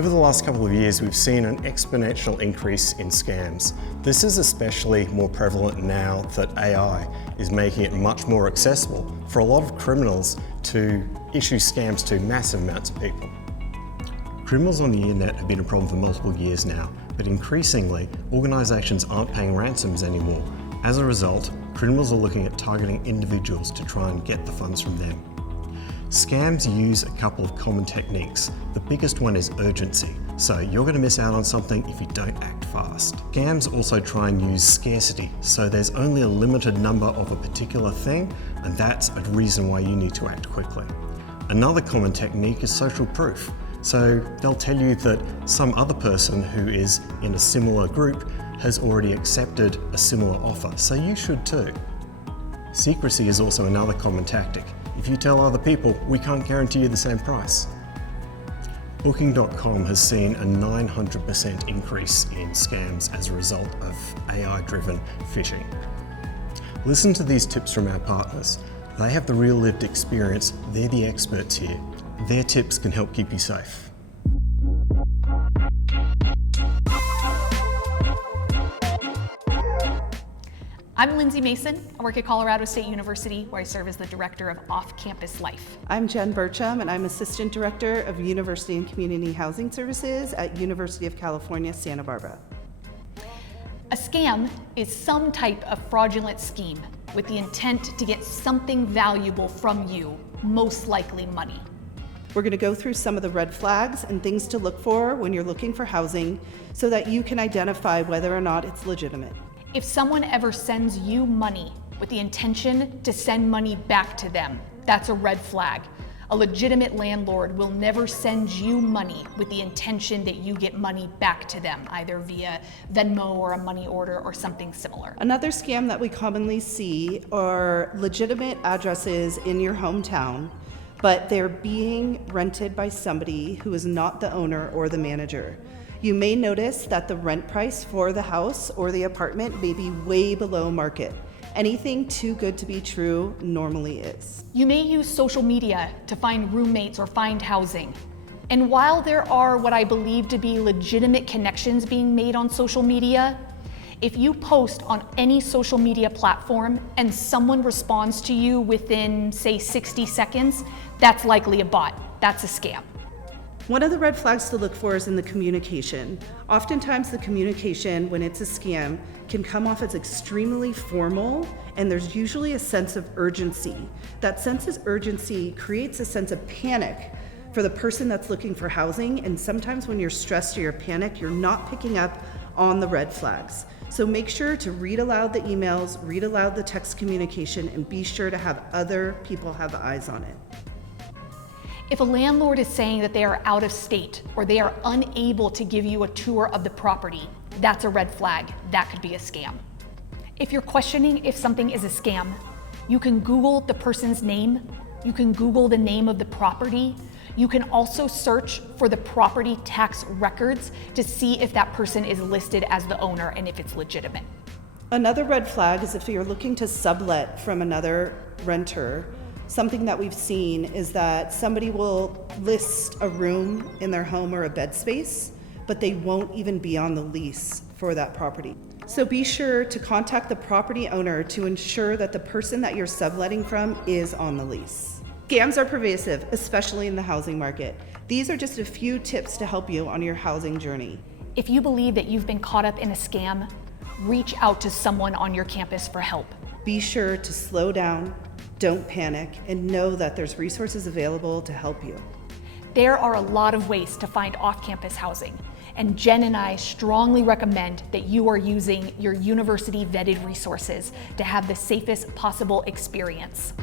Over the last couple of years, we've seen an exponential increase in scams. This is especially more prevalent now that AI is making it much more accessible for a lot of criminals to issue scams to massive amounts of people. Criminals on the internet have been a problem for multiple years now, but increasingly, organisations aren't paying ransoms anymore. As a result, criminals are looking at targeting individuals to try and get the funds from them. Scams use a couple of common techniques. The biggest one is urgency. So you're going to miss out on something if you don't act fast. Scams also try and use scarcity. So there's only a limited number of a particular thing, and that's a reason why you need to act quickly. Another common technique is social proof. So they'll tell you that some other person who is in a similar group has already accepted a similar offer, so you should too. Secrecy is also another common tactic. If you tell other people, we can't guarantee you the same price. Booking.com has seen a 900% increase in scams as a result of AI-driven phishing. Listen to these tips from our partners. They have the real lived experience, they're the experts here. Their tips can help keep you safe. I'm Lindsay Mason. I work at Colorado State University, where I serve as the Director of Off-Campus Life. I'm Jen Burcham, and I'm Assistant Director of University and Community Housing Services at University of California, Santa Barbara. A scam is some type of fraudulent scheme with the intent to get something valuable from you, most likely money. We're going to go through some of the red flags and things to look for when you're looking for housing so that you can identify whether or not it's legitimate. If someone ever sends you money with the intention to send money back to them, that's a red flag. A legitimate landlord will never send you money with the intention that you get money back to them, either via Venmo or a money order or something similar. Another scam that we commonly see are legitimate addresses in your hometown, but they're being rented by somebody who is not the owner or the manager. You may notice that the rent price for the house or the apartment may be way below market. Anything too good to be true normally is. You may use social media to find roommates or find housing. And while there are what I believe to be legitimate connections being made on social media, if you post on any social media platform and someone responds to you within, say, 60 seconds, that's likely a bot. That's a scam. One of the red flags to look for is in the communication. Oftentimes the communication, when it's a scam, can come off as extremely formal, and there's usually a sense of urgency. That sense of urgency creates a sense of panic for the person that's looking for housing, and sometimes when you're stressed or you're panicked, you're not picking up on the red flags. So make sure to read aloud the emails, read aloud the text communication, and be sure to have other people have eyes on it. If a landlord is saying that they are out of state or they are unable to give you a tour of the property, that's a red flag. That could be a scam. If you're questioning if something is a scam, you can Google the person's name, you can Google the name of the property, you can also search for the property tax records to see if that person is listed as the owner and if it's legitimate. Another red flag is if you're looking to sublet from another renter. Something that we've seen is that somebody will list a room in their home or a bed space, but they won't even be on the lease for that property. So be sure to contact the property owner to ensure that the person that you're subletting from is on the lease. Scams are pervasive, especially in the housing market. These are just a few tips to help you on your housing journey. If you believe that you've been caught up in a scam, reach out to someone on your campus for help. Be sure to slow down, don't panic, and know that there's resources available to help you. There are a lot of ways to find off-campus housing, and Jen and I strongly recommend that you are using your university-vetted resources to have the safest possible experience.